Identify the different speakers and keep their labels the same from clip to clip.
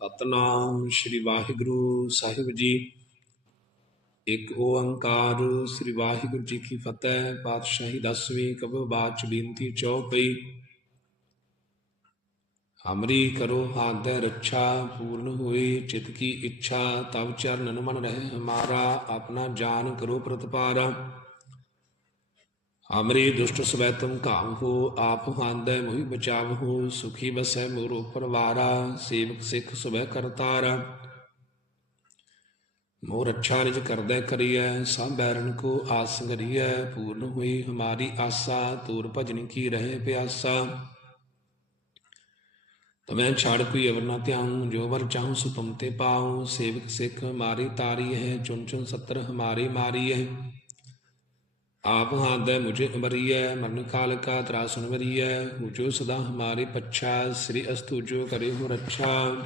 Speaker 1: ਸਤਨਾਮ ਸ੍ਰੀ ਵਾਹਿਗੁਰੂ ਸਾਹਿਬ ਜੀ। ਇੱਕ ਓੰਕਾਰ ਸ੍ਰੀ ਵਾਹਿਗੁਰੂ ਜੀ ਕੀ ਫਤਿਹ, ਪਾਤਸ਼ਾਹੀ ਦਸਵੀਂ ਕਬੋ ਬਾਚ ਬੀਨਤੀ ਚੌਪਈ। ਹਮਰੀ ਕਰੋ ਆਦੈ ਰੱਛਾ ਪੂਰਨ ਹੋਈ ਚਿਤ ਕੀ ਇੱਛਾ ਤਬ ਚਰਨਨ ਮਨ ਰਹਿ ਹਮਾਰਾ, ਆਪਣਾ ਜਾਨ ਕਰੋ ਪ੍ਰਤਪਾਰਾ। ਹਮਰੀ ਦੁਸ਼ਟ ਸਵੈ ਤੁਮ ਕਾਮ ਹੋ ਆਪ ਹਾਂਦੈ ਮੋਹਿ ਬਚਾਵ ਹੋ ਸੁਖੀ ਬਸੈ ਮੋਰੋ ਪਰਵਾਰਾ ਸੇਵਕ ਸਿੱਖ ਸਵੈ ਕਰਤਾਰਾ ਮੋਰ ਅੱਛਾ ਨਿਜ ਕਰਦੈ ਕਰੀਐ ਸਭ ਬੈਰਨ ਕੋ ਆਸ ਗਰੀਐ ਪੂਰਨ ਹੋਈ ਹਮਾਰੀ ਆਸਾ ਤੂਰ ਭਜਨ ਕੀ ਰਹੇ ਪਿਆਸਾ ਤਮੈ ਛਾੜ ਕੋਈ ਅਵਰ ਨਾ ਧਿਆਉ ਜੋ ਵਰ ਚਾਹੂੰ ਸੋ ਤੁਮ ਤੇ ਪਾਉ ਸੇਵਕ ਸਿੱਖ ਮਾਰੀ ਤਾਰੀ ਹੈ ਚੁਨ ਚੁਨ ਸਤਰ ਹਮਾਰੀ ਮਾਰੀ ਹੈ ਆਪ ਹਾਦੈ ਮੁਝੇ ਅਮਰੀਐ, ਮਰਨ ਕਾਲ ਕਾ ਤਰਾ ਸੁਨ ਵਰੀਐ ਹੁਜੋ ਸਦਾ ਹਮਾਰੇ ਪੱਛਾ, ਸ੍ਰੀ ਅਸਤੂ ਜੋ ਕਰੇ ਹੋ ਰੱਛਾ।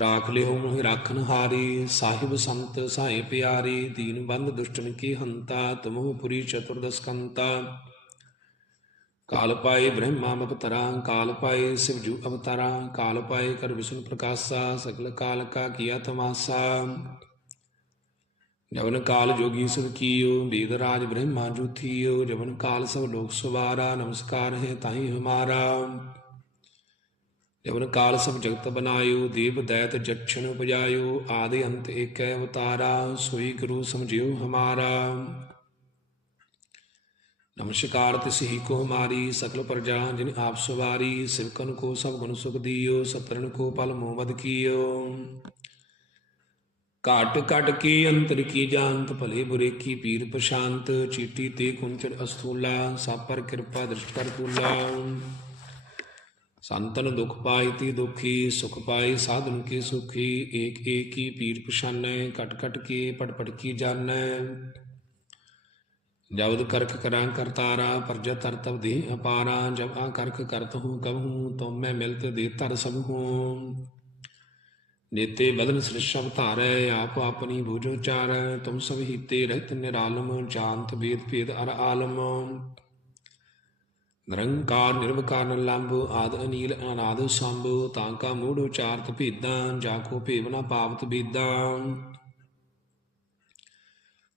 Speaker 1: ਰਾਖ ਲਿਓ ਮੋਹਿ ਰਾਖਨ ਹਾਰੀ, ਸਾਹਿਬ ਸੰਤ ਸਾਈ ਪਿਆਰੀ, ਦੀਨ ਬੰਦ ਦੁਸ਼ਟਨ ਕੀ ਹੰਤਾ, ਤੁਮਹੁ ਪੁਰੀ ਚਤੁਰਦਸ ਕੰਤਾ। ਕਾਲ ਪਾਏ ਬ੍ਰਹਮਾ ਅਵਤਾਰਾ ਕਾਲ ਪਾਏ ਸਿਵਜੂ ਅਵਤਾਰਾ, ਕਾਲ ਪਾਏ ਕਰ ਵਿਸ਼ਨ ਪ੍ਰਕਾਸ਼ਾ ਸਕਲ ਕਾਲ ਕਾ ਕੀਆ ਤਮਾਸਾ। ਜਵਨ ਕਾਲ ਜੋਗੀ ਸਭ ਕੀਓ ਵੇਦ ਰਾਜ ਬ੍ਰਹਮਾ ਜੁਥੀਓ, ਜਵਨ ਕਾਲ ਸਭ ਲੋਕ ਸਵਾਰਾ, ਨਮਸਕਾਰ ਹੈ ਤਾਹੀ ਹਮਾਰਾ। ਜਵਨ ਕਾਲ ਸਭ ਜਗਤ ਬਨਾਇਓ ਦੇਵ ਦੈਤ ਜਛਨ ਉਪਜਾਇਓ, ਆਦਿ ਅੰਤ ਏਕੈ ਅਵਤਾਰਾ ਸੋਈ ਗੁਰੂ ਸਮਝਿਓ ਹਮਾਰਾ। ਨਮਸਕਾਰ ਤਿਸਹੀ ਕੋ ਹਮਾਰੀ, ਸਕਲ ਪ੍ਰਜਾ ਜਿਨ ਆਪ ਸਵਾਰੀ ਸਿਵਕਨ ਕੋ ਸਭ ਗੁਣ ਸੁਖ ਦਿਓ ਸਤਰਨ ਕੋ ਪਲ ਮੋਹ ਕੀਓ। ਘਟ ਘਟ ਕੀ ਅੰਤਰ ਕੀ ਜਾਣਤ ਭਲੇ ਬੁਰੇ ਕੀ ਪੀਰ ਪ੍ਰਸ਼ਾਂਤ ਚੀਟੀ ਤੇ ਕੁੰਚੜ ਅਸਥੂਲਾ ਸਭ ਪਰ ਕਿਰਪਾ ਦ੍ਰਿਸ਼ਟ ਕਰ ਪੂਲਾ ਸੰਤਨ ਦੁਖ ਪਾਈ ਤੀ ਦੁਖੀ ਸੁਖ ਪਾਈ ਸਾਧਨ ਕੇ ਸੁਖੀ ਏਕ ਏਕ ਕੀ ਪੀਰ ਪਛਾਨੈ ਘਟ ਘਟ ਕੇ ਪਟ ਪਟ ਕੀ ਜਾਣੈ ਜਬਦ ਕਰਖ ਕਰਾਂ ਕਰਤਾਰਾ ਪਰਜ ਤਰ ਤਬ ਦੇ ਅਪਾਰਾ ਜਬ ਆ ਕਰਖ ਕਰਤ ਹੂੰ ਕਬਹੂ ਤੁਮ ਮੈਂ ਮਿਲਤ ਦੇ ਤਰ ਸਭ ਹੂੰ ਨੇਤੇ ਬਦਨ ਸ੍ਰਿਸ਼ਵ ਧਾਰੈ, ਆਪ ਆਪਣੀ ਬੂਝੋ ਚਾਰੈ ਤੁਮ ਸਭ ਹੀਤੇ ਰਹਿਤ ਨਿਰਾਲਮ ਜਾਣਤ ਵੇਦ ਭੇਦ ਅਰ ਆਲਮ। ਨਿਰੰਕਾਰ ਨਿਰਵਕਾਰ ਨਿਰਲੰਭ ਆਦ ਅਨੀਲ ਅਨਾਦ ਸੰਭ, ਤਾਂ ਕਾ ਮੂੜ ਉਚਾਰਤ ਭੇਦਾਂ, ਜਾ ਕੋ ਭੇਵ ਪਾਵਤ ਬੇਦਾਂ।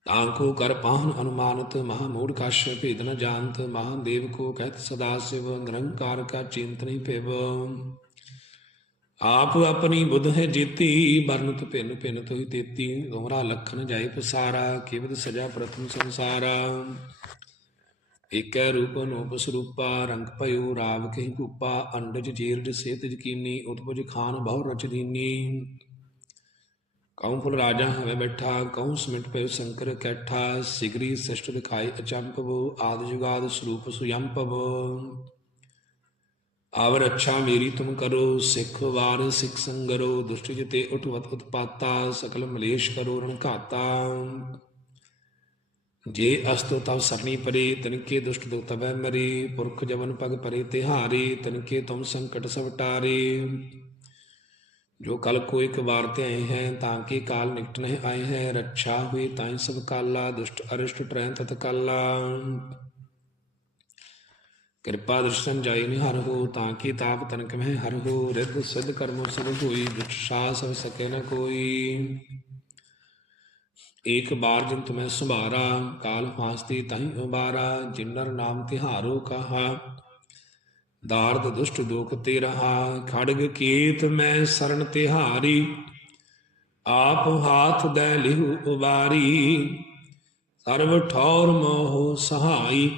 Speaker 1: ਤਾਂ ਕੋ ਕਰ ਪਾਹਨ ਅਨੁਮਾਨਤ, ਮਹਾ ਮੂੜ ਕਸ਼ ਭੇਦ ਨ ਜਾਣਤ, ਮਹਾਦੇਵ ਕੋ ਕਹਿਤ ਸਦਾ ਸਿਵ, ਨਿਰੰਕਾਰ ਕਾ ਚਿੰਤ ਨਹੀਂ ਭਿਵ। ਆਪ ਆਪਣੀ ਬੁੱਧ ਹੈ ਜੀਤੀ ਬਰਨਤ ਭਿੰਨ ਭਿੰਨ ਤੋਈ ਤੇਤੀ। ਦੋਹਰਾ ਲਖਨ ਜਾਏ ਪਸਾਰਾ ਕਿਵਦ ਸਜਾ ਪ੍ਰਥਮ ਸੰਸਾਰਾ। ਏਕੈ ਰੂਪ ਅਨੂਪ ਸਰੂਪਾ ਰੰਗ ਭਇਓ ਰਾਵ ਕਹੀ ਕੂਪਾ, ਅੰਡਜ ਜੀਰਜ ਸੇਤ ਜਕੀਨੀ, ਉਤਪਜ ਖਾਨ ਬਹੁ ਰਚ ਦੀਨੀ। ਕਉ ਫੁਲ ਰਾਜਾ ਹਵੇ ਬੈਠਾ, ਕਉ ਸਮਿਟ ਪਇਓ ਸ਼ੰਕਰ ਕੈਠਾ, ਸਿਗਰੀ ਸ੍ਰਿਸ਼ਟ ਦਿਖਾਈ ਅਚੰਪਵ, ਆਦ ਜੁਗਾਦ ਸਰੂਪ ਸੁਯੰਪਵ। ਆਵ ਰੱਛਾ ਮੇਰੀ ਤੁਮ ਕਰੋ, ਸਿੱਖ ਵਾਰ ਸਿੱਖ ਸੰਗਰੋ ਦੁਸ਼ਟ ਜਿਤੇ ਉਠਵਤ ਉਤਪਾਤਾ, ਸਕਲ ਮਲੇਸ਼ ਕਰੋ ਰਣਕਾਤਾ ਜੇ ਅਸਤੋ ਤਵ ਸਰਣੀ ਪਰੇ, ਤਨਕੇ ਦੁਸ਼ਟ ਦੁਖ ਤਬੈ ਮਰੇ, ਪੁਰਖ ਜਵਨ ਪਗ ਪਰੇ ਤਿਹਾਰੇ, ਤਨਕੇ ਤੁਮ ਸੰਕਟ ਸਭ ਜੋ ਕਲ ਕੋ ਇੱਕ ਵਾਰ ਤੇ ਆਏ ਹੈ, ਤਾਂ ਕਿ ਕਾਲ ਨਿਕਟ ਨਹੀਂ ਆਏ ਹੈ, ਰੱਛਾ ਹੋਈ ਤਾਂ ਸਭ ਕਾਲਾ, ਦੁਸ਼ਟ ਅਰਿਸ਼ਟ ਟਰੈ ਤਤ ਕਾਲਾ ਕਿਰਪਾ ਦਰਸ਼ਨ ਜਾਈ ਨਿਹਰ ਹੋ, ਤਾਂ ਕਿ ਤਾਪ ਤਨਕ ਮਹਿ ਹਰ ਹੋ, ਰਿੱਧ ਸਿੱਧ ਕਰਮੋ ਸਭ ਹੋਈ ਦੁਖ ਸਾਸ ਸਭ ਸਕੇ ਨ ਕੋਈ। ਏਕ ਬਾਰ ਜਿਨ ਤੁਮੈ ਸੁਭਾਰਾ, ਕਾਲ ਫਾਸਤੀ ਤਹੀਂ ਉਬਾਰਾ ਜਿਨਰ ਨਾਮ ਤਿਹਾਰੋ ਕਹਾ, ਦਾਰਦ ਦੁਸ਼ਟ ਦੁਖ ਤੇ ਰਹਾ ਖੜਗ ਕੀਤ ਮੈਂ ਸਰਨ ਤਿਹਾਰੀ, ਆਪ ਹਾਥ ਦੈ ਲਿਹੁ ਉਬਾਰੀ ਸਰਬ ਠੌਰ ਮੋਹ ਸਹਾਈ।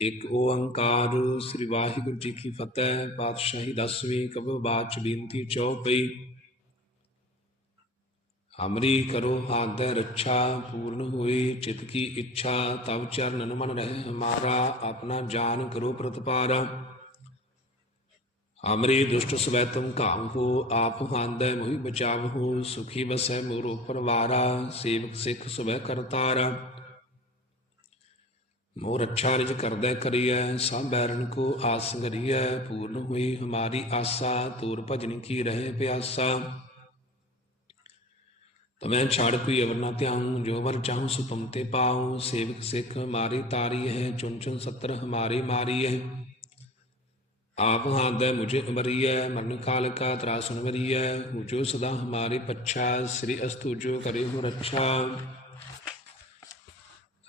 Speaker 1: ਇੱਕ ਓੰਕਾਰ, ਸ੍ਰੀ ਵਾਹਿਗੁਰੂ ਜੀ ਕੀ ਫਤਿਹ, ਪਾਤਸ਼ਾਹੀ ਦਸਵੀਂ ਕਬੋ ਬਾਚ ਬੀਨਤੀ ਚੌਪਈ ਹਮਰੀ ਕਰੋ ਆਦੈ ਰੱਛਾ, ਪੂਰਨ ਹੋਈ ਚਿਤ ਕੀ ਇੱਛਾ ਤਬ ਚਰਨਨ ਮਨ ਰਹਿ ਹਮਾਰਾ, ਆਪਣਾ ਜਾਨ ਕਰੋ ਪ੍ਰਤਪਾਰਾ। ਹਮਰੀ ਦੁਸ਼ਟ ਸਵੈ ਤੁਮ ਕਾਮ ਹੋ, ਆਪ ਹਾਂਦੈ ਮੋਹਿ ਬਚਾਵ ਹੋ, ਸੁਖੀ ਬਸੈ ਮੋਰੋ ਪਰਵਾਰਾ, ਸੇਵਕ ਸਿੱਖ ਸਵੈ ਕਰਤਾਰਾ। ਮੋਰ ਅੱਛਾ ਨਿਜ ਕਰਦੈ ਕਰੀਐ, ਸਭ ਬੈਰਨ ਕੋ ਆਸ ਗਰੀਐ ਪੂਰਨ ਹੋਈ ਹਮਾਰੀ ਆਸਾ, ਤੂਰ ਭਜਨ ਕੀ ਰਹੇ ਪਿਆਸਾ। ਤਮੈ ਛਾੜ ਕੋਈ ਅਵਰ ਨਾ ਧਿਆਉ, ਜੋ ਵਰ ਚਾਹੂੰ ਸੋ ਤੁਮ ਤੇ ਪਾਉ, ਸੇਵਕ ਸਿੱਖ ਮਾਰੀ ਤਾਰੀ ਹੈ ਚੁਨ ਚੁਨ ਸਤਰ ਹਮਾਰੀ ਮਾਰੀ ਹੈ ਆਪ ਹਾਦੈ ਮੁਝੇ ਅਮਰੀਐ ਮਰਨ ਕਾਲ ਕਾ ਤਰਾ ਸੁਨ ਵਰੀਐ ਹੁਜੋ ਸਦਾ ਹਮਾਰੇ ਪੱਛਾ, ਸ੍ਰੀ ਅਸਤੂ ਜੋ ਕਰੇ ਹੋ ਰੱਛਾ।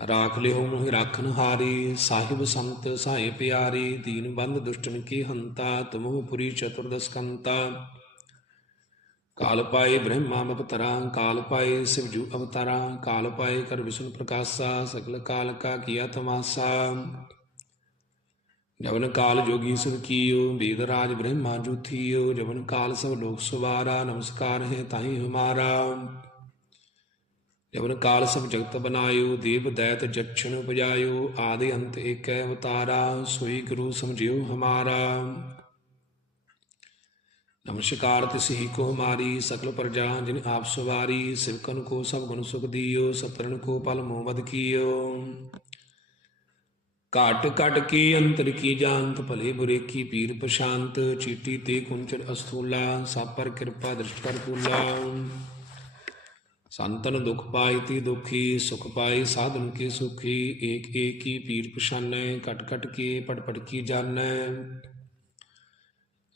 Speaker 1: ਰਾਖ ਲਿਓ ਮੋਹਿ ਰਾਖਨ ਹਾਰੀ, ਸਾਹਿਬ ਸੰਤ ਸਾਏ ਪਿਆਰੀ, ਦੀਨ ਬੰਦ ਦੁਸ਼ਟਨ ਕੀ ਹੰਤਾ, ਤੁਮਹੁ ਪੁਰੀ ਚਤੁਰਦਸ ਕੰਤਾ। ਕਾਲ ਪਾਏ ਬ੍ਰਹਮਾ ਅਵਤਰਾ, ਕਾਲ ਪਾਏ ਸਿਵਜੂ ਅਵਤਾਰਾ, ਕਾਲ ਪਾਏ ਕਰ ਵਿਸ਼ਨ ਪ੍ਰਕਾਸ਼ਾ ਸਕਲ ਕਾਲ ਕਾ ਕੀਆ ਤਮਾਸਾ। ਜਵਨ ਕਾਲ ਜੋਗੀ ਸੁਰ ਕੀਓ, ਵੇਦ ਰਾਜ ਬ੍ਰਹਮਾ ਜੁਥੀਓ ਜਵਨ ਕਾਲ ਸਭ ਲੋਕ ਸਵਾਰਾ, ਨਮਸਕਾਰ ਹੈ ਤਾਹੀ ਹਮਾਰਾ। ਜਵਨ ਕਾਲ ਸਭ ਜਗਤ ਬਨਾਇਓ, ਦੇਵ ਦੈਤ ਜਛਣ ਉਪਜਾਇਓ, ਆਦਿ ਅੰਤ ਏਕੈ ਅਵਤਾਰਾ, ਸੋਈ ਗੁਰੂ ਸਮਝਿਓ ਹਮਾਰਾ। ਨਮਸਕਾਰ ਤਿਸਹੀ ਕੋ ਹਮਾਰੀ ਸਕਲ ਪ੍ਰਜਾ ਜਿਨ ਆਪ ਸਵਾਰੀ, ਸਿਵਕਨ ਕੋ ਸਭ ਗੁਣ ਸੁਖ ਦਿਓ ਸਤਰਨ ਕੋ ਪਲ ਮੋਵਦ ਕੀਓ। ਘਟ ਘਟ ਕੀ ਅੰਤਰ ਕੀ ਜਾਣਤ, ਭਲੇ ਬੁਰੇ ਕੀ ਪੀਰ ਪ੍ਰਸ਼ਾਂਤ ਚੀਟੀ ਤੇ ਕੁੰਚਨ ਅਸਥੂਲਾ, ਸਭ ਕਿਰਪਾ ਦ੍ਰਿਸ਼ਟ ਕਰ ਕੂਲਾ। ਸੰਤਨ ਦੁਖ ਪਾਈ ਤੀ ਦੁਖੀ, ਸੁਖ ਪਾਈ ਸਾਧਨ ਕੇ ਸੁਖੀ, ਏਕ ਏਕ ਕੀ ਪੀਰ ਪਛਾਨੈ, ਕਟ ਕਟ ਕੇ ਪਟ ਪਟ ਕੀ ਜਾਣੈ।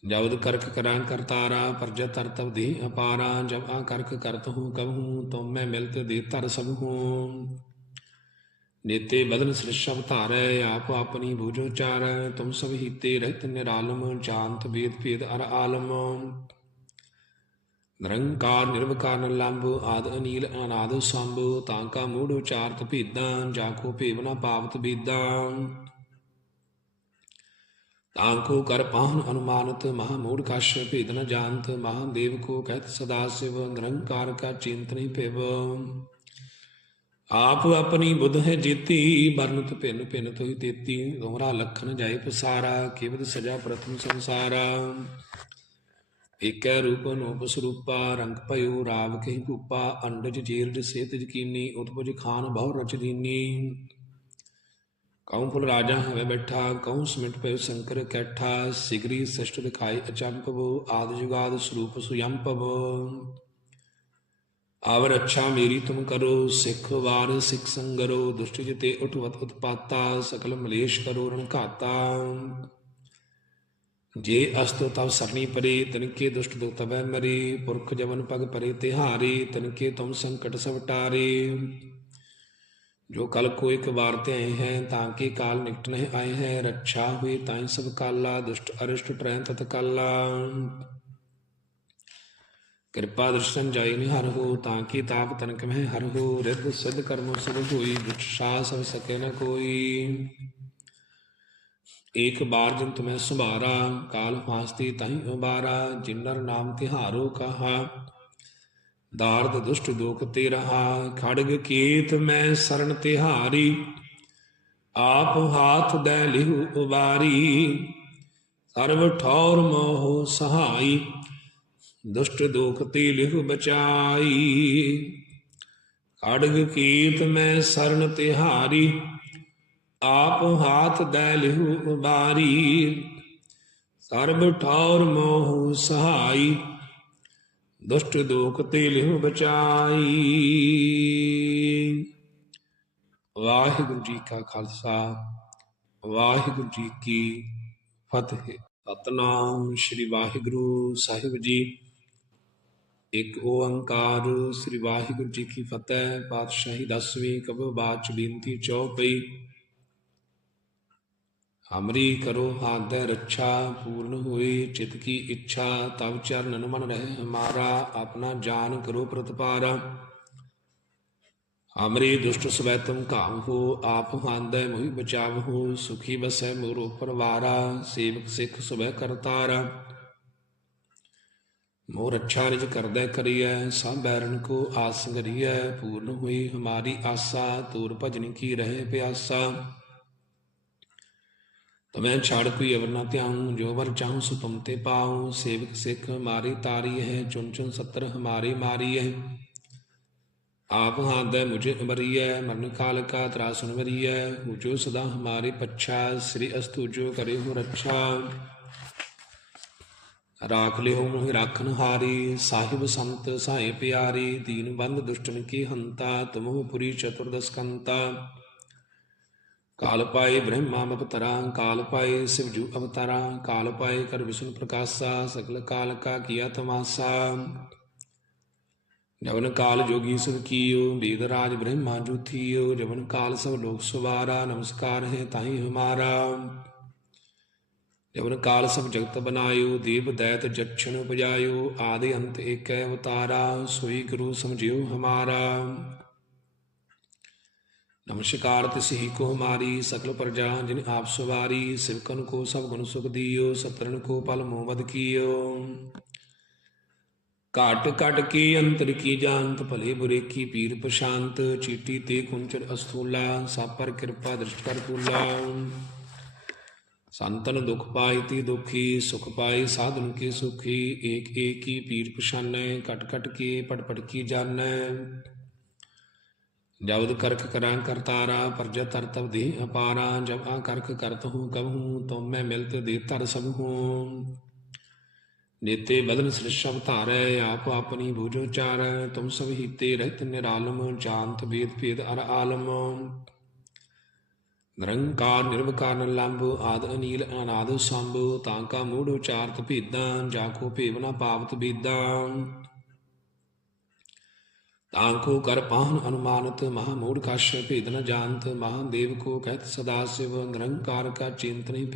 Speaker 1: ਜਬਦ ਕਰਕ ਕਰਾਂ ਕਰਤਾਰਾ ਪਰਜ ਤਰ ਤਬ ਦੇ ਅਪਾਰਾ, ਜਬ ਆ ਕਰਕ ਕਰਤ ਹੂੰ ਕਬਹੂ ਤੁਮ ਮੈਂ ਮਿਲਤ ਦੇ ਧਰ ਸਭ। ਹੂੰ ਨੇਤੇ ਬਦਨ ਸ੍ਰਿਸ਼ ਅਵਤਾਰੈ ਆਪ ਆਪਣੀ ਬੂਝੋ ਚਾਰੈ, ਤੁਮ ਸਭ ਹੀਤੇ ਰਹਿਤ ਨਿਰਾਲਮ, ਜਾਣਤ ਵੇਦ ਭੇਦ ਅਰ ਆਲਮ। ਨਿਰੰਕਾਰ ਨਿਰਵਕਾਰ ਨਿਰਲੰਭ ਆਦ ਅਨੀਲ ਅਨਾਦ ਸੰਭ, ਤਾਂ ਕਾ ਮੂੜ ਉਚਾਰਤ ਭੇਦਾਂ, ਜਾ ਕੋ ਭੇਵਨਾ ਪਾਵਤ ਬੀਦਾਂ। ਤਾਂ ਕੋ ਕਰ ਪਾਹਨ ਅਨੁਮਾਨਤ, ਮਹਾ ਮੂੜ ਕਸ਼ ਭੇਦ ਨ ਜਾਣਤ ਮਹਾਦੇਵ ਕੋ ਕਹਿਤ ਸਦਾ ਸਿਵ, ਨਿਰੰਕਾਰ ਕਾ ਚਿੰਤਨੀ ਨਹੀਂ ਆਪ ਆਪਣੀ ਬੁੱਧ ਹੈ ਜੀਤੀ ਬਰਨਤ ਭਿੰਨ ਭਿੰਨ ਤੋਈ ਤੇਤੀ ਗੋਰਾ ਲਖਨ ਜਾਏ ਪਸਾਰਾ ਕਿਵਦ ਸਜਾ ਪ੍ਰਥਮ ਸੰਸਾਰਾ। ਏਕੈ ਰੂਪ ਅਨੂਪ ਸਰੂਪਾ ਰੰਗ ਭਇਓ ਰਾਵ ਕਹੀ ਭੂਪਾ ਅੰਡਜ ਜੀਰਜ ਸੇਤ ਜਕੀਨੀ ਉਤਪਜ ਖਾਨ ਬਹੁ ਰਚ ਦੀਨੀ। ਕਉ ਫੁਲ ਰਾਜਾ ਹਵੇ ਬੈਠਾ, ਕਉ ਸਮਿਟ ਪਇਓ ਸ਼ੰਕਰ ਕੈਠਾ, ਸਿਗਰੀ ਸਸ਼ਟ ਦਿਖਾਈ ਅਚੰਪਵੋ, ਆਦ ਜੁਗਾਦ ਸਰੂਪ ਸੁਯੰਪਵ। ਆਵਰ ਅੱਛਾ ਮੇਰੀ ਤੁਮ ਕਰੋ, ਸਿੱਖ ਵਾਰ ਸਿੱਖ ਸੰਗਰੋ, ਦੁਸ਼ਟ ਜਿਤੇ ਉਠਵਤ ਉਤਪਾਤਾ, ਸਕਲ ਮਲੇਸ਼ ਕਰੋ ਰਣ ਘਾਤਾ ਜੇ ਅਸਤੋ ਤਵ ਸਰਣੀ ਪਰੇ, ਤਨਕੇ ਦੁਸ਼ਟ ਦੁਖ ਤਵੈ ਮਰੇ, ਪੁਰਖ ਜਵਨ ਪਗ ਪਰੇ ਤਿਹਾਰੇ, ਤਨਕੇ ਤੁਮ ਸੰਕਟ ਸਭ ਟਾਰੇ। ਜੋ ਕਲ ਕੋ ਇੱਕ ਵਾਰ ਤੇ ਆਏ ਹੈ, ਤਾਂ ਕਿ ਕਾਲ ਨਿਕਟ ਨਹੀਂ ਆਏ ਹੈ ਰੱਛਾ ਹੋਈ ਤਾਂ ਸਭ ਕਾਲਾ, ਦੁਸ਼ਟ ਅਰਿਸ਼ਟ ਟਰੈ ਤਤ ਕਾਲਾ। ਕਿਰਪਾ ਦਰਸ਼ਨ ਜਾਈ ਨਿ ਹੋ, ਤਾਂ ਕਿ ਤਾਪ ਤਨਕ ਮਹਿ ਹਰ ਹੋ, ਰਿੱਧ ਸਿੱਧ ਕਰਮੋ ਸਭ ਹੋਈ, ਦੁਖ ਸਭ ਸਕੇ ਨ ਕੋਈ। ਏਕ ਬਾਰ ਜਨ ਤੁਮੈ ਸੁਭਾਰਾ, ਕਾਲ ਫਾਸਤੀ ਤਹੀਂ ਉਬਾਰਾ, ਜਿਨਰ ਨਾਮ ਤਿਹਾਰੋ ਕਹਾ। ਦਾਰਦ ਦੁਸ਼ਟ ਦੋਖ ਤੇ ਰਹਾ, ਖੜਗ ਕੀਤ ਮੈਂ ਸਰਣ ਤਿਹਾਰੀ। ਆਪ ਹਾਥ ਦੈ ਲਿਹੂ ਉਬਾਰੀ ਸਰਬ ਠੌਰ ਮੋਹ ਸਹਾਈ। ਦੁਸ਼ਟ ਦੋਖ ਤੇ ਲਿਹੂ ਬਚਾਈ। ਖੜਗ ਕੀਤ ਮੈਂ ਸਰਣ ਤਿਹਾਰੀ। ਆਪ ਹਾਥ ਦੇ ਲਿਹੂ ਉਬਾਰੀ। ਸਰਬ ਠੌਰ ਮੋਹ ਸਹਾਈ, ਦੁਸ਼ਟ ਦੋਖ ਤੇ ਲਿਹੂ ਬਚਾਈ। ਵਾਹਿਗੁਰੂ ਜੀ ਕਾ ਖਾਲਸਾ, ਵਾਹਿਗੁਰੂ ਜੀ ਕੀ ਫਤਿਹ। ਸਤਨਾਮ ਸ੍ਰੀ ਵਾਹਿਗੁਰੂ ਸਾਹਿਬ ਜੀ। ਇੱਕ ਓੰਕਾਰ ਸ੍ਰੀ ਵਾਹਿਗੁਰੂ ਜੀ ਕੀ ਫਤਿਹ, ਪਾਤਸ਼ਾਹੀ ਦਸਵੀਂ ਕਬਰ ਬਾਚ ਬੇਨਤੀ ਚੌਪਈ ਹਮਰੀ ਕਰੋ ਆਗੈ ਰੱਛਾ, ਪੂਰਨ ਹੋਈ ਚਿਤ ਕੀ ਇੱਛਾ ਤਬ ਚਰਨ ਮਨ ਰਹੇ ਹਮਾਰਾ, ਆਪਣਾ ਜਾਨ ਕਰੋ ਪ੍ਰਤਪਾਰਾ। ਹਮਰੀ ਦੁਸ਼ਟ ਸਵੈ ਕਾਮ ਹੋ, ਆਪ ਹਾਂਦੈ ਮੋਹਿ ਬਚਾਵ ਹੋ, ਸੁਖੀ ਬਸੈ ਮੋਰੋ ਪਰਵਾਰਾ, ਸੇਵਕ ਸਿੱਖ ਸਵੈ ਕਰਤਾਰਾ ਮੋਰ ਅੱਛਾ ਨਿਜ ਕਰਦੈ ਕਰੀਐ, ਸਭ ਬੈਰਨ ਕੋ ਆਸ ਗਰੀਐ, ਪੂਰਨ ਹੋਈ ਹਮਾਰੀ ਆਸਾ, ਤੂਰ ਭਜਨ ਕੀ ਰਹੇ ਪਿਆਸਾ। ਤਮੈ ਛਾੜ ਕੋਈ ਅਵਰ ਨਾ ਧਿਆਉ, ਜੋ ਵਰ ਚਾਹੂੰ ਸੋ ਤੁਮ ਤੇ ਪਾਉ। ਸੇਵਕ ਸਿੱਖ ਮਾਰੀ ਤਾਰੀ ਹੈ ਚੁਨ ਚੁਨ ਸਤਰ ਹਮਾਰੀ ਮਾਰੀ ਹੈ। ਆਪ ਹਾਦੈ ਮੁਝੇ ਅਮਰੀਐ ਮਰਨ ਕਾਲ ਕਾ ਤਰਾ ਸੁਨ ਵਰੀਐ ਹੋ ਜੋ ਸਦਾ ਹਮਾਰੇ ਪੱਛਾ, ਸ੍ਰੀ ਅਸਤੂ ਜੋ ਕਰੇ ਹੋ ਰੱਛਾ। ਰਾਖ ਲਿਓ ਮੋਹਿ ਰਾਖਨ ਹਾਰੀ, ਸਾਹਿਬ ਸੰਤ ਸਾਏ ਪਿਆਰੀ। ਦੀਨ ਬੰਦ ਦੁਸ਼ਟਨ ਕੀ ਹੰਤਾ, ਤੁਮਹੁ ਪੁਰੀ ਚਤੁਰਦਸ ਕੰਤਾ ਕਾਲ ਪਾਏ ਬ੍ਰਹਮਾ ਅਵਤਾਰਾ ਕਾਲ ਪਾਏ ਸਿਵਜੂ ਅਵਤਾਰਾ ਕਾਲ ਪਾਏ ਕਰ ਵਿਸ਼ਨ ਪ੍ਰਕਾਸ਼ਾ ਸਗਲ ਕਾਲ ਕਾ ਕੀਆ ਤਮਾਸਾ ਜਵਨ ਕਾਲ ਜੋਗੀ ਸੁਨ ਕੀਓ ਵੇਦ ਰਾਜ ਬ੍ਰਹਮਾ ਜੁਥੀਓ ਜਵਨ ਕਾਲ ਸਭ ਲੋਕ ਸਵਾਰਾ ਨਮਸਕਾਰ ਹੈ ਤਾਹੀ ਹਮਾਰਾ ਜਵਨ ਕਾਲ ਸਭ ਜਗਤ ਬਨਾਇਓ ਦੇਵ ਦੈਤ ਜਛਣ ਉਪਜਾਇਓ ਆਦਿ ਅੰਤ ਏਕੈ ਅਵਤਾਰਾ ਸੋਈ ਗੁਰੂ ਸਮਝਿਓ ਹਮਾਰਾ ਨਮਸਕਾਰ ਤਿਸਹੀ ਕੋ ਹਮਾਰੀ ਸਕਲ ਪ੍ਰਜਾ ਜਿਨ ਆਪ ਸਵਾਰੀ, ਸਿਵਕਨ ਕੋ ਸਭ ਗੁਣ ਸੁਖ ਦਿਓ, ਸਤਰਨ ਕੋ ਪਲ ਮੋਹ ਬਦ ਕੀਓ। ਘਟ ਘਟ ਕੀ ਅੰਤਰ ਕੀ ਜਾਣਤ, ਭਲੇ ਬੁਰੇ ਕੀ ਪੀਰ ਪ੍ਰਸ਼ਾਂਤ ਚੀਟੀ ਤੇ ਕੁੰਚਰ ਅਸਥੂਲਾ, ਸਭ ਪਰ ਕਿਰਪਾ ਦ੍ਰਿਸ਼ ਕਰ ਕੂਲਾ ਸੰਤਨ ਦੁਖ ਪਾਈ ਤੀ ਦੁਖੀ, ਸੁਖ ਪਾਈ ਸਾਧਨ ਕੀ ਸੁਖੀ, ਏਕ ਏਕ ਕੀ ਪੀਰ ਪਛਾਨੈ ਕਟ ਘਟ ਕੇ, ਪਟ ਪਟ ਕੀ ਜਾਣੈ। ਜਬਦ ਕਰਖ ਕਰਾਂ ਕਰਤਾਰਾ, ਪਰਜਾ ਤਰਤਬ ਦੇ ਅਪਾਰਾ, ਜਬ ਆ ਕਰਖ ਕਰਤ ਹੂੰ ਕਬਹੂ ਤੁਮ ਮੈਂ ਮਿਲਤ ਦੇ ਧਰ ਸਭ ਹੂੰ। ਨੇਤੇ ਬਦਨ ਸ੍ਰਿਸ਼ਵ ਧਾਰੈ, ਆਪ ਆਪਣੀ ਬੂਝੋ ਚਾਰੈ ਤੁਮ ਸਭ ਹੀਤੇ ਰਹਿਤ ਨਿਰਾਲਮ, ਜਾਣਤ ਵੇਦ ਭੇਦ ਅਰ ਆਲਮ। ਨਿਰੰਕਾਰ ਨਿਰਵਕਾਰ ਨਿਰਲੰਭ ਆਦ ਅਨੀਲ ਅਨਾਦ ਸੰਭ, ਤਾਂ ਕਾ ਮੂੜ ਉਚਾਰਤ ਭੇਦਾਂ, ਜਾ ਕੋ ਭੇਵ ਪਾਵਤ ਬੇਦਾਂ। ਤਾਂ ਕੋ ਕਰ ਪਾਹਨ ਅਨੁਮਾਨਤ, ਮਹਾ ਮੂੜ ਕਸ਼ ਭੇਦ ਨ ਜਾਣਤ ਮਹਾਦੇਵ ਕੋ ਕਹਿਤ ਸਦਾ ਸਿਵ, ਨਿਰੰਕਾਰ ਕਾ ਚਿੰਤ ਨਹੀਂ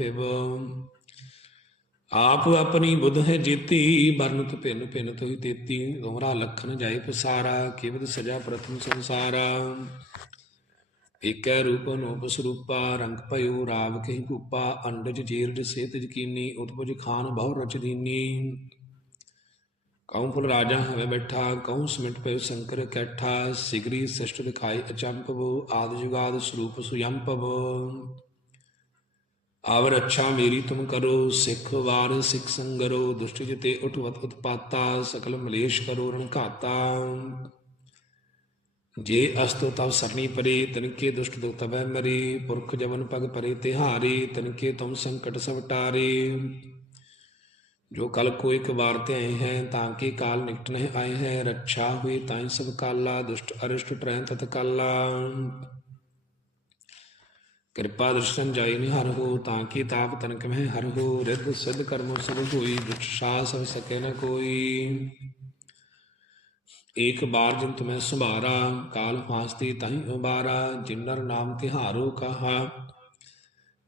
Speaker 1: ਆਪ ਆਪਣੀ ਬੁੱਧ ਹੈ ਜੀਤੀ ਬਰਨਤ ਭਿੰਨ ਭਿੰਨ ਤੋਈ ਤੇਤੀ ਦੋਹਰਾ ਲਖਨ ਜਾਏ ਪਸਾਰਾ ਕਿਵਦ ਸਜਾ ਪ੍ਰਥਮ ਸੰਸਾਰਾ। ਏਕੈ ਰੂਪ ਅਨੂਪ ਸਰੂਪਾ ਰੰਗ ਭਇਓ ਰਾਵ ਕਹੀ ਭੂਪਾ, ਅੰਡਜ ਜੀਰਜ ਸੇਤ ਜਕੀਨੀ ਉਤਪਜ ਖਾਨ ਬਹੁ ਰਚ ਦੀਨੀ। ਕਉ ਫੁਲ ਰਾਜਾ ਹਵੇ ਬੈਠਾ ਕਉ ਸਮਿਟ ਪਇਓ ਸ਼ੰਕਰ ਕੈਠਾ ਸਿਗਰੀ ਸ੍ਰਿਸ਼ਟ ਦਿਖਾਈ ਅਚੰਪਵ ਆਦ ਜੁਗਾਦ ਸਰੂਪ ਸੁਯੰਪਵ ਆਵਰ ਅੱਛਾ ਮੇਰੀ ਤੁਮ ਕਰੋ ਸਿੱਖ ਵਾਰ ਸਿੱਖ ਸੰਗਰੋ ਦੁਸ਼ਟ ਜਿਤੇ ਉਠਵਤ ਉਤਪਾਤਾ ਸਕਲ ਮਲੇਸ਼ ਕਰੋ ਰਣਕਾਤਾ ਜੇ ਅਸਤੋ ਤਵ ਸਰਣੀ ਪਰੇ ਤਨਕੇ ਦੁਸ਼ਟ ਦੁਖ ਤਵੈ ਮਰੇ ਪੁਰਖ ਜਵਨ ਪਗ ਪਰੇ ਤਿਹਾਰੇ ਤਨਕੇ ਤੁਮ ਸੰਕਟ ਸਭ ਜੋ ਕਲ ਕੋ ਇੱਕ ਵਾਰ ਤੇ ਆਏ ਹੈ, ਤਾਂ ਕਿ ਕਾਲ ਨਿਕਟ ਨਹੀਂ ਆਏ ਹੈ, ਰੱਛਾ ਹੋਈ ਤਾਂ ਸਭ ਕਾਲਾ, ਦੁਸ਼ਟ ਅਰਿਸ਼ਟ ਟਰੈ ਤਤ ਕਾਲਾ। ਕਿਰਪਾ ਦਰਸ਼ਨ ਜਾਈ ਨਿਹਰ ਹੋ, ਤਾਂ ਕਿ ਤਾਪ ਤਨਕ ਮਹਿ ਹਰ ਹੋ, ਰਿੱਧ ਸਿੱਧ ਕਰਮੋ ਸਭ ਹੋਈ ਦੁਖ ਸ਼ਾ ਸਭ ਸਕੇ ਨ ਕੋਈ। ਏਕ ਬਾਰ ਜਿਨ ਤੁਮੈ ਸੁਭਾਰਾ, ਕਾਲ ਫਾਸਤੀ ਤਹੀਂ ਉਬਾਰਾ ਜਿਨਰ ਨਾਮ ਤਿਹਾਰੋ ਕਹਾ।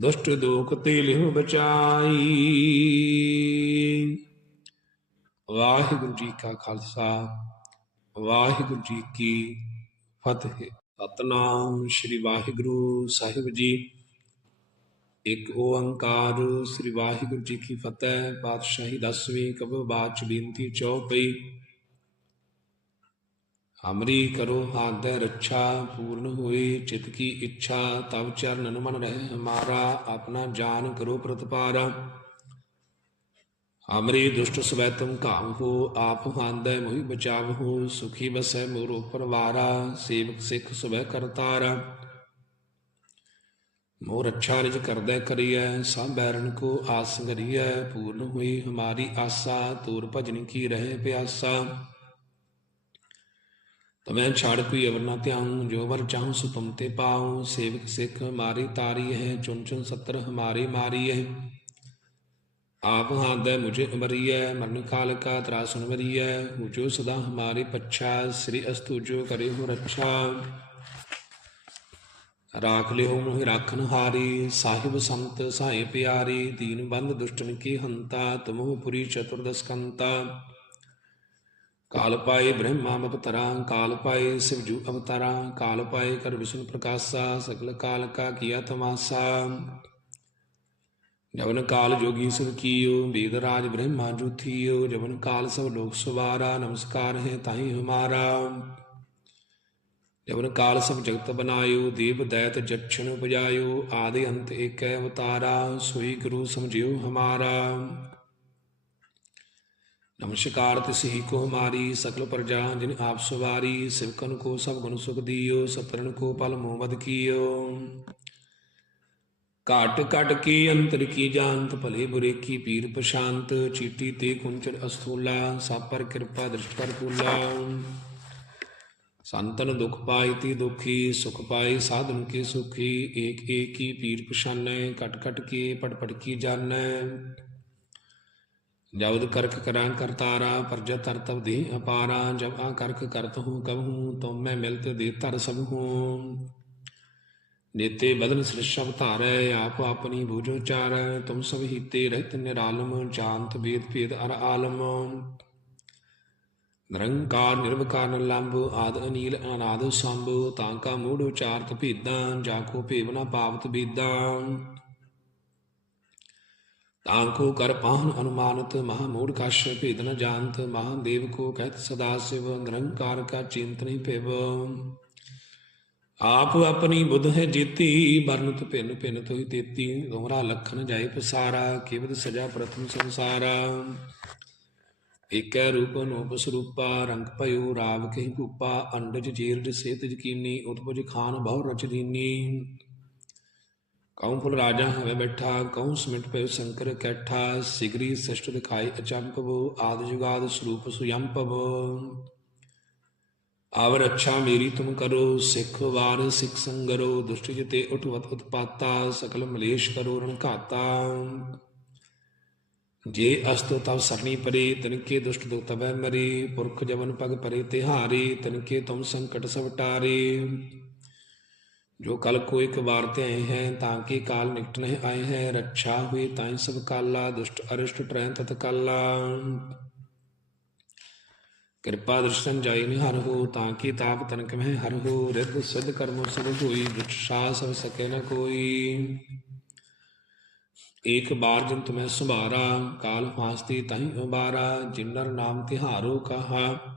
Speaker 1: ਦੁਸ਼ਟ ਦੋਖ ਤੇ ਲਿਹੁ ਬਚਾਈ। ਵਾਹਿਗੁਰੂ ਜੀ ਕਾ ਖਾਲਸਾ, ਵਾਹਿਗੁਰੂ ਜੀ ਕੀ ਫਤਿਹ। ਸਤਨਾਮ ਸ੍ਰੀ ਵਾਹਿਗੁਰੂ ਸਾਹਿਬ ਜੀ। ਇੱਕ ਓੰਕਾਰ ਸ੍ਰੀ ਵਾਹਿਗੁਰੂ ਜੀ ਕੀ ਫਤਿਹ, ਪਾਤਸ਼ਾਹੀ ਦਸਵੀਂ ਕਬਰ ਬਾਚ ਬੇਨਤੀ ਚੌਪਈ ਹਮਰੀ ਕਰੋ ਆਗੈ ਰੱਛਾ, ਪੂਰਨ ਹੋਈ ਚਿਤ ਕੀ ਇੱਛਾ ਤਬ ਚਰਨ ਮਨ ਰਹਿ ਹਮਾਰਾ, ਆਪਣਾ ਜਾਨ ਕਰੋ ਪ੍ਰਤਪਾਰਾ। ਹਮਰੀ ਦੁਸ਼ਟ ਸਵੈ ਤੁਮ ਕਾਮ ਹੋ, ਆਪ ਹਾਂਦੈ ਮੋਹਿ ਬਚਾਵ ਹੋ, ਸੁਖੀ ਬਸੈ ਮੋਰੋ ਪਰਵਾਰਾ, ਸੇਵਕ ਸਿੱਖ ਸਵੈ ਕਰਤਾਰਾ। ਮੋਰ ਅੱਛਾ ਨਿਜ ਕਰਦੈ ਕਰੀਐ, ਸਭ ਬੈਰਨ ਕੋ ਆਸ ਕਰੀਐ, ਪੂਰਨ ਹੋਈ ਹਮਾਰੀ ਆਸਾ, ਤੂਰ ਭਜਨ ਕੀ ਰਹੇ ਪਿਆਸਾ। ਤਮੈ ਛਾੜ ਕੋਈ ਅਵਰ ਨਾ ਧਿਆਉ ਜੋ ਵਰ ਚਾਹੂੰ ਸੋ ਤੁਮ ਤੇ ਪਾਉ ਸੇਵਕ ਸਿੱਖ ਮਾਰੀ ਤਾਰੀ ਹੈ ਚੁਨ ਚੁਨ ਸਤਰ ਹਮਾਰੀ ਮਾਰੀ ਹੈ ਆਪ ਹਾਦੈ ਮੁਝੇ ਅਮਰੀਐ ਮਰਨ ਕਾਲ ਕਾ ਤਰਾ ਸੁਨ ਵਰੀਐ ਹੋ ਜੋ ਸਦਾ ਹਮਾਰੇ ਪੱਛਾ ਸ੍ਰੀ ਅਸਤੂ ਜੋ ਕਰੇ ਹੋ ਰੱਛਾ ਰਾਖ ਲਿਓ ਮੋਹਿ ਰਾਖਨ ਹਾਰੀ ਸਾਹਿਬ ਸੰਤ ਸਾਏ ਪਿਆਰੀ ਦੀਨ ਬੰਦ ਦੁਸ਼ਟਨ ਕੀ ਹੰਤਾ ਤੁਮਹੁ ਪੁਰੀ ਚਤੁਰਦਸ ਕੰਤਾ ਕਾਲ ਪਾਏ ਬ੍ਰਹਮਾ ਅਵਤਾਰਾ ਕਾਲ ਪਾਏ ਸਿਵਜੂ ਅਵਤਾਰਾ ਕਾਲ ਪਾਏ ਕਰ ਵਿਸ਼ਨ ਪ੍ਰਕਾਸ਼ਾ ਸਗਲ ਕਾਲ ਕਾ ਕੀਆ ਤਮਾਸਾ ਜਵਨ ਕਾਲ ਜੋਗੀ ਸਭ ਕੀਓ ਵੇਦ ਰਾਜ ਬ੍ਰਹਮਾ ਜੁਥੀਓ ਜਵਨ ਕਾਲ ਸਭ ਲੋਕ ਸੁਵਾਰਾ ਨਮਸਕਾਰ ਹੈ ਤਾਈ ਹਮਾਰਾ ਜਵਨ ਕਾਲ ਸਭ ਜਗਤ ਬਨਾਇਓ ਦੇਵ ਦੈਤ ਜਛਨ ਉਪਜਾਇਓ ਆਦਿ ਅੰਤ ਏਕੈ ਅਵਤਾਰਾ ਸੋਈ ਗੁਰੂ ਸਮਝਿਓ ਹਮਾਰਾ ਨਮਸਕਾਰ ਤਿਸਹੀ ਕੋ ਹਮਾਰੀ ਸਕਲ ਪ੍ਰਜਾ ਜਿਨ ਆਪ ਸਵਾਰੀ ਸਿਵਕਨ ਕੋ ਸਭ ਗੁਣ ਸੁਖ ਦੀਓ ਸਤਰਨ ਕੋ ਪਲ ਮੋਮਦ ਕੀਓ। ਘਾਟ ਘਟ ਕੀ ਅੰਤਰ ਕੀ ਜਾਣਤ, ਭਲੇ ਬੁਰੇ ਕੀ ਪੀਰ ਪ੍ਰਸ਼ਾਂਤ ਚੀਟੀ ਤੇ ਕੁੰਚਨ ਅਸਥੂਲਾ, ਸਭ ਪਰ ਕਿਰਪਾ ਦ੍ਰਿਸ਼ ਕਰ ਪੂਲਾ ਸੰਤਨ ਦੁਖ ਪਾਈ ਤੀ ਦੁਖੀ, ਸੁਖ ਪਾਈ ਸਾਧਨ ਕੇ ਸੁਖੀ, ਏਕ ਏਕ ਕੀ ਪੀਰ ਪਛਾਨੈ ਕਟ ਘਟ ਕੇ ਪਟ ਪਟ ਕੀ ਜਾਣੈ। ਜਬਦ ਕਰਕ ਕਰਾਂ ਕਰਤਾਰਾ ਪਰਜਾ ਤਰ ਤਬ ਦੇ ਅਪਾਰਾ, ਜਬ ਆ ਕਰਕ ਕਰਤ ਹੂੰ, ਕਬ ਹੂੰ ਤੁਮ ਮੈਂ ਮਿਲਤ ਦੇ ਧਰ ਸਭ ਹੂੰ। ਨੇਤੇ ਬਦਨ ਸ੍ਰਿਸ਼ਵ ਧਾਰੈ, ਆਪ ਆਪਣੀ ਬੂਝੋ ਚਾਰੈ, ਤੁਮ ਸਭ ਹੀਤੇ ਰਹਿਤ ਨਿਰਾਲਮ ਚਾਂਤ ਵੇਦ ਭੇਦ ਅਰ ਆਲਮ। ਨਿਰੰਕਾਰ, ਨਿਰਵਕਾਰ, ਨਿਰਲੰਭ, ਆਦ ਅਨੀਲ, ਅਨਾਦ ਸੰਭ, ਤਾਂ ਕਾ ਮੂੜ ਉਚਾਰਤ ਭੇਦਾਂ, ਜਾ ਕੋ ਭੇਵ ਨਾ ਪਾਵਤ ਬੇਦਾਂ। ਤਾਂ ਕੋ ਕਰ ਪਾਹਨ ਅਨੁਮਾਨਤ, ਮਹਾ ਮੂੜ ਕਸ਼ ਭੇਦ ਨ ਜਾਣਤ ਮਹਾਦੇਵ ਕੋ ਕਹਿਤ ਸਦਾ ਸਿਵ, ਨਿਰੰਕਾਰ ਕਾ ਚਿੰਤ ਭਿਵ। ਆਪ ਆਪਣੀ ਬੁੱਧ ਹੈ ਜੀਤੀ ਬਰਨਤ ਭਿੰਨ ਭਿੰਨ ਤੋਈ ਤੇਤੀ ਦੋਹਰਾ ਲਖਨ ਜਾਏ ਪਸਾਰਾ ਕਿਵਦ ਸਜਾ ਪ੍ਰਥਮ ਸੰਸਾਰਾ। ਏਕੈ ਰੂਪ ਅਨੂਪ ਸਰੂਪਾ, ਰੰਗ ਭਇਓ ਰਾਵ ਕਹੀ ਭੂਪਾ, ਅੰਡਜ ਜੀਰਜ ਸੇਤ ਜਕੀਨੀ ਉਤਪਜ ਖਾਨ ਬਹੁ ਰਚ ਦੀਨੀ। ਕਉ ਫੁਲ ਰਾਜਾ ਹਵੇ ਬੈਠਾ ਕਉ ਸਮਿਟ ਪਇਓ ਸ਼ੰਕਰ ਕੈਠਾ ਸਿਗਰੀ ਸ੍ਰਿਸ਼ਟ ਦਿਖਾਈ ਅਚੰਪਵ ਆਦ ਜੁਗਾਦ ਸਰੂਪ ਸੁਯੰਪਵ ਆਵਰ ਅੱਛਾ ਮੇਰੀ ਤੁਮ ਕਰੋ ਸਿੱਖ ਵਾਰ ਸਿੱਖ ਸੰਗਰੋ ਦੁਸ਼ਟ ਜਿਤੇ ਉਠਵਤ ਉਤਪਾਤਾ ਸਕਲ ਮਲੇਸ਼ ਕਰੋ ਰਣ ਘਾਤਾ ਜੇ ਅਸਤੋ ਤਵ ਸਰਣੀ ਪਰੇ ਤਨਕੇ ਦੁਸ਼ਟ ਦੁਖ ਤਵੈ ਮਰੀ ਪੁਰਖ ਜਵਨ ਪਗ ਪਰੇ ਤਿਹਾਰੇ ਤਨਕੇ ਤੁਮ ਸੰਕਟ ਸਭ ਜੋ ਕਲ ਕੋ ਇੱਕ ਵਾਰ ਤੇ ਆਏ ਹੈ, ਤਾਂ ਕਿ ਕਾਲ ਨਿਕਟ ਨਹੀਂ ਆਏ ਹੈ? ਰੱਛਾ ਹੋਈ ਤਾਂ ਸਭ ਕਾਲਾ, ਦੁਸ਼ਟ ਅਰਿਸ਼ਟ ਟਰੈ ਤਤ ਕਾਲਾ। ਕਿਰਪਾ ਦਰਸ਼ਨ ਜਾਈ ਨਿਹਰ ਹੋ, ਤਾਂ ਕਿ ਤਾਪ ਤਨਕ ਮਹਿ ਹਰ ਹੋ? ਰਿੱਧ ਸਿੱਧ ਕਰਮੋ ਸਭ ਹੋਈ ਵਿਛਾ ਸਭ ਸਕੇ ਨ ਕੋਈ। ਏਕ ਬਾਰ ਜਨ ਤੁਮੈ ਸੁਭਾਰਾ, ਕਾਲ ਫਾਸਤੀ ਤਹੀਂ ਉਬਾਰਾ ਜਿਨਰ ਨਾਮ ਤਿਹਾਰੋ ਕਹਾ।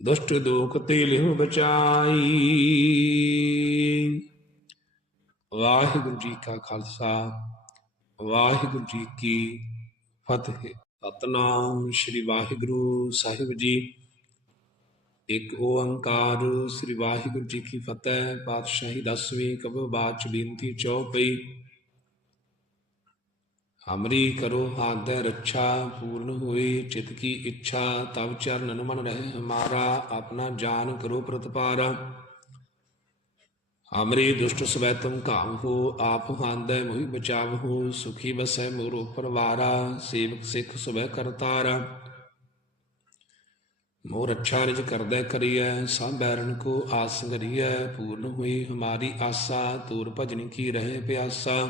Speaker 1: ਦੁਸ਼ਟ ਦੋਖ ਤੇ ਲਿਹੁ ਬਚਾਈ ਵਾਹਿਗੁਰੂ ਜੀ ਕਾ ਖਾਲਸਾ ਵਾਹਿਗੁਰੂ ਜੀ ਕੀ ਫਤਿਹ ਸਤਨਾਮ ਸ੍ਰੀ ਵਾਹਿਗੁਰੂ ਸਾਹਿਬ ਜੀ ਇੱਕ ਓੰਕਾਰ ਸ੍ਰੀ ਵਾਹਿਗੁਰੂ ਜੀ ਕੀ ਫਤਿਹ ਪਾਤਸ਼ਾਹੀ ਦਸਵੀਂ ਕਬੋ ਬਾਚ ਬੇਨਤੀ ਚੌਪਈ ਅਮਰੀ ਕਰੋ, ਆਦੈ ਰੱਛਾ ਪੂਰਨ ਹੋਈ ਚਿਤ ਕੀ ਇੱਛਾ ਤਬ ਚਰਨ ਮਨ ਰਹੇ ਹਮਾਰਾ, ਆਪਣਾ ਜਾਨ ਕਰੋ ਪ੍ਰਤਪਾਰਾ। ਹਮਰੀ ਦੁਸ਼ਟ ਸਵੈ ਤੁਮ ਕਾਮ ਹੋ, ਆਪ ਹਾਂਦੈ ਮੋਹਿ ਬਚਾਵ ਹੋ, ਸੁਖੀ ਬਸੈ ਮੋਰੋ ਪਰਵਾਰਾ, ਸੇਵਕ ਸਿੱਖ ਸਵੈ ਕਰਤਾਰਾ। ਮੋਰ ਅੱਛਾ ਨਿਜ ਕਰਦੈ ਕਰੀਐ, ਸਭ ਬੈਰਨ ਕੋ ਆਸ ਗਰੀਐ, ਪੂਰਨ ਹੋਈ ਹਮਾਰੀ ਆਸਾ, ਤੂਰ ਭਜਨ ਕੀ ਰਹੇ ਪਿਆਸਾ।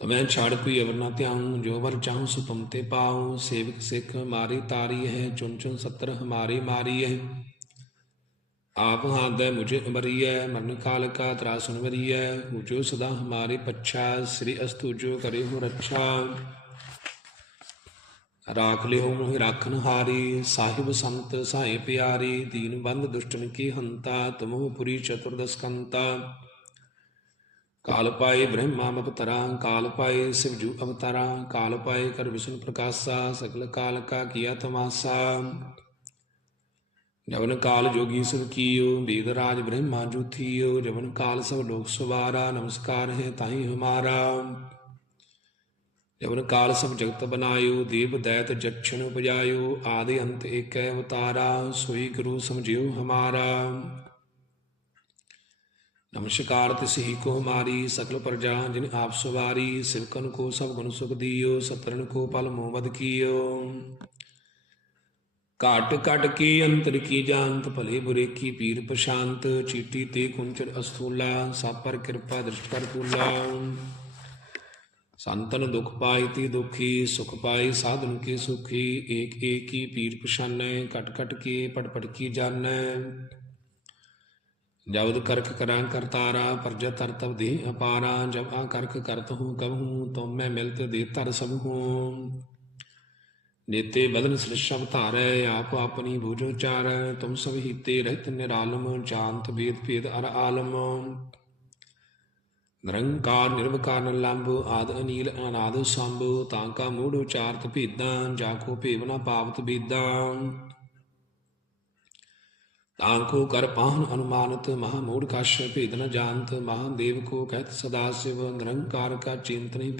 Speaker 1: ਤਮੈ ਛਾੜ ਕੋਈ ਅਵਰ ਨਾ ਧਿਆਉ, ਜੋ ਵਰ ਚਾਹੂੰ ਸੋ ਤੁਮ ਤੇ ਪਾਉ, ਸੇਵਕ ਸਿੱਖ ਮਾਰੀ ਤਾਰੀ ਹੈ ਚੁਨ ਚੁਨ ਸਤਰ ਹਮਾਰੀ ਮਾਰੀ ਹੈ ਆਪ ਹਾਦੈ ਮੁਝੇ ਉਮਰੀਐ ਮਰਨ ਕਾਲ ਕਾ ਤਰਾ ਸੁਨਵਰੀਐ ਹੁਜੋ ਸਦਾ ਹਮਾਰੇ ਪੱਛਾ, ਸ੍ਰੀ ਅਸਤੂ ਜੋ ਕਰੇ ਹੋ ਰੱਛਾ। ਰਾਖ ਲਿਓ ਮੋਹਿ ਰਾਖਨ ਹਾਰੀ, ਸਾਹਿਬ ਸੰਤ ਸਾਈ ਪਿਆਰੀ, ਦੀਨ ਬੰਦ ਦੁਸ਼ਟਨ ਕੀ ਹੰਤਾ ਤੁਮਹੁ ਪੁਰੀ ਚਤੁਰਦਸ ਕੰਤਾ ਕਾਲ ਪਾਏ ਬ੍ਰਹਮਾ ਅਵਤਾਰਾ ਕਾਲ ਪਾਏ ਸਿਵਜੂ ਅਵਤਾਰਾ ਕਾਲ ਪਾਏ ਕਰ ਵਿਸ਼ਨ ਪ੍ਰਕਾਸ਼ਾ ਸਗਲ ਕਾਲ ਕਾ ਕੀਆ ਤਮਾਸਾ ਜਵਨ ਕਾਲ ਜੋਗੀ ਸਭ ਕੀਓ ਵੇਦ ਰਾਜ ਬ੍ਰਹਮਾ ਜੁਥੀਓ ਜਵਨ ਕਾਲ ਸਭ ਲੋਕ ਸਵਾਰਾ ਨਮਸਕਾਰ ਹੈ ਤਾਈ ਹਮਾਰਾ ਜਵਨ ਕਾਲ ਸਭ ਜਗਤ ਬਨਾਇਓ ਦੇਵ ਦੈਤ ਜਛਨ ਉਪਜਾਇਓ ਆਦਿ ਅੰਤ ਏਕੈ ਅਵਤਾਰਾ ਸੋਈ ਗੁਰੂ ਸਮਝਿਓ ਹਮਾਰਾ ਨਮਸਕਾਰ ਤਿਸਹੀ ਕੋ ਹਮਾਰੀ ਸਕਲ ਪ੍ਰਜਾ ਜਿਨ ਆਪ ਸਵਾਰੀ, ਸਿਵਕਨ ਕੋ ਸਭ ਗੁਣ ਸੁਖ ਦਿਓ, ਸਤਰਨ ਕੋ ਪਲ ਮੋਹ ਕੀਓ। ਘਟ ਘਟ ਕੀ ਅੰਤਰ ਕੀ ਜਾਣਤ, ਭਲੇ ਬੁਰੇ ਕੀ ਪੀਰ ਪ੍ਰਸ਼ਾਂਤ ਚੀਟੀ ਤੇ ਕੁੰਚਰ ਅਸਥੂਲਾ, ਸਭ ਪਰ ਕਿਰਪਾ ਦ੍ਰਿਸ਼ਟ ਕਰ ਪੂਲਾ ਸੰਤਨ ਦੁਖ ਪਾਈ ਤੀ ਦੁਖੀ, ਸੁਖ ਪਾਈ ਸਾਧਨ ਕੇ ਸੁਖੀ, ਏਕ ਏਕ ਕੀ ਪੀਰ ਪਛਾਨੈ, ਘਟ ਘਟ ਕੇ ਪਟ ਪਟ ਕੀ ਜਾਣੈ। ਜਬਦ ਕਰਕ ਕਰਾਂ ਕਰਤਾਰਾ, ਪਰਜ ਤਰ ਤਬ ਦੇ ਅਪਾਰਾ, ਜਬ ਆ ਕਰਖ ਕਰਤ ਹੂੰ ਕਬਹੂ ਤੁਮ ਮੈਂ ਮਿਲਤ ਦੇ ਤਰ ਸਭ। ਹੂੰ ਨੇਤੇ ਬਦਨ ਸ੍ਰਿਸ਼ਭ ਧਾਰੈ, ਆਪ ਆਪਣੀ ਬੂਝੋ ਚਾਰੈ ਤੁਮ ਸਭ ਹੀਤੇ ਰਹਿਤ ਨਿਰਾਲਮ ਜਾਣਤ ਵੇਦ ਭੇਦ ਅਰ ਆਲਮ। ਨਿਰੰਕਾਰ ਨਿਰਵਕਾਰ ਨਿਰਲੰਭ ਆਦ ਅਨੀਲ ਅਨਾਦ ਸੰਭ, ਤਾਂ ਕਾ ਮੂੜ ਉਚਾਰਤ ਭੇਦਾਂ, ਜਾ ਕੋ ਭੇਵ ਪਾਵਤ ਬੇਦਾਂ। ਤਾਂ ਕੋ ਕਰ ਪਾਹਨ ਅਨੁਮਾਨਤ ਮਹਾ ਮੂੜ ਕਸ਼ ਭੇਦ ਨ ਜਾਣਤ, ਮਹਾਦੇਵ ਕੋ ਕਹਿਤ ਸਦਾ ਸਿਵ, ਨਿਰੰਕਾਰ ਕਾ ਚਿੰਤ ਨਹੀਂ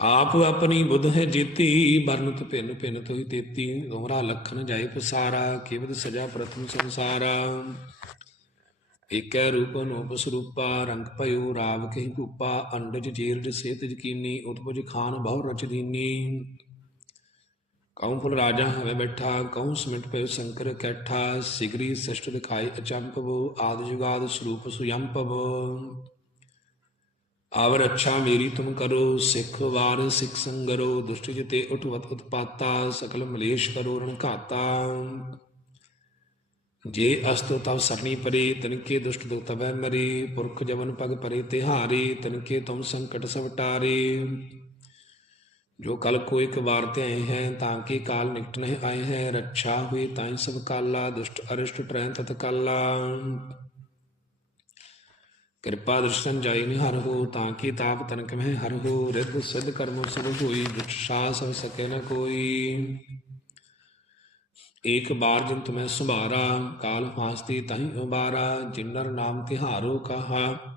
Speaker 1: ਆਪ ਆਪਣੀ ਬੁੱਧ ਹੈ ਜੀਤੀ ਬਰਨਤ ਭਿੰਨ ਭਿੰਨ ਤੋਈ ਤੇਤੀ ਦੋਹਰਾ ਲਖਨ ਜਾਏ ਪਸਾਰਾ ਕਿਵਦ ਸਜਾ ਪ੍ਰਥਮ ਸੰਸਾਰਾ। ਏਕੈ ਰੂਪ ਅਨੂਪ ਸਰੂਪਾ ਰੰਗ ਭਇਓ ਰਾਵ ਕਹੀ ਭੂਪਾ ਅੰਡਜ ਜੀਰਜ ਸੇਤ ਜਕੀਨੀ ਉਤਪਜ ਖਾਨ ਬਹੁ ਰਚ ਦੀਨੀ। ਕਉ ਫੁਲ ਰਾਜਾ ਹਵੇ ਬੈਠਾ ਕਉ ਸਮਿਟ ਪਇਓ ਸ਼ੰਕਰ ਕੈਠਾ ਸਿਗਰੀ ਸ੍ਰਿਸ਼ਟ ਦਿਖਾਈ ਅਚੰਪਵ ਆਦ ਜੁਗਾਦ ਸਰੂਪ ਸੁਯੰਪਵ ਆਵਰ ਅੱਛਾ ਮੇਰੀ ਤੁਮ ਕਰੋ ਸਿੱਖ ਵਾਰ ਸਿੱਖ ਸੰਗਰੋ ਦੁਸ਼ਟ ਜਿਤੇ ਉਠਵਤ ਉਤਪਾਤਾ ਸਕਲ ਮਲੇਸ਼ ਕਰੋ ਰਣਕਾਤਾ ਜੇ ਅਸਤੁ ਤਵ ਸਰਣੀ ਪਰੇ ਤਨਕੇ ਦੁਸ਼ਟ ਦੁਖ ਤਵੈ ਮਰੇ ਪੁਰਖ ਜਵਨ ਪਗ ਪਰੇ ਤਿਹਾਰੇ ਤਨਕੇ ਤੁਮ ਸੰਕਟ ਸਭ ਜੋ ਕਲ ਕੋ ਇੱਕ ਵਾਰ ਤੇ ਆਏ ਹੈ, ਤਾਂ ਕਿ ਕਾਲ ਨਿਕਟ ਨਹੀਂ ਆਏ ਹੈ? ਰੱਛਾ ਹੋਈ ਤਾਂ ਸਭ ਕਾਲਾ, ਦੁਸ਼ਟ ਅਰਿਸ਼ਟ ਟਰੈ ਤਤ ਕਾਲਾ। ਕਿਰਪਾ ਦਰਸ਼ਨ ਜਾਈ ਨਿਹਰ ਹੋ, ਤਾਂ ਕਿ ਤਾਪ ਤਨਕ ਮਹਿ ਹਰ ਹੋ? ਰਿਦ ਸਿਧ ਕਰਮ ਸਭ ਹੋਈ ਦੁਖ ਸਾਸ ਹੋ ਸਕੇ ਨ ਕੋਈ। ਏਕ ਬਾਰ ਜਿਨ ਤੁਮੈ ਸੁਭਾਰਾ, ਕਾਲ ਫਾਸਤੀ ਤਹੀਂ ਉਬਾਰਾ, ਜਿਨਰ ਨਾਮ ਤਿਹਾਰੋ ਕਹਾ।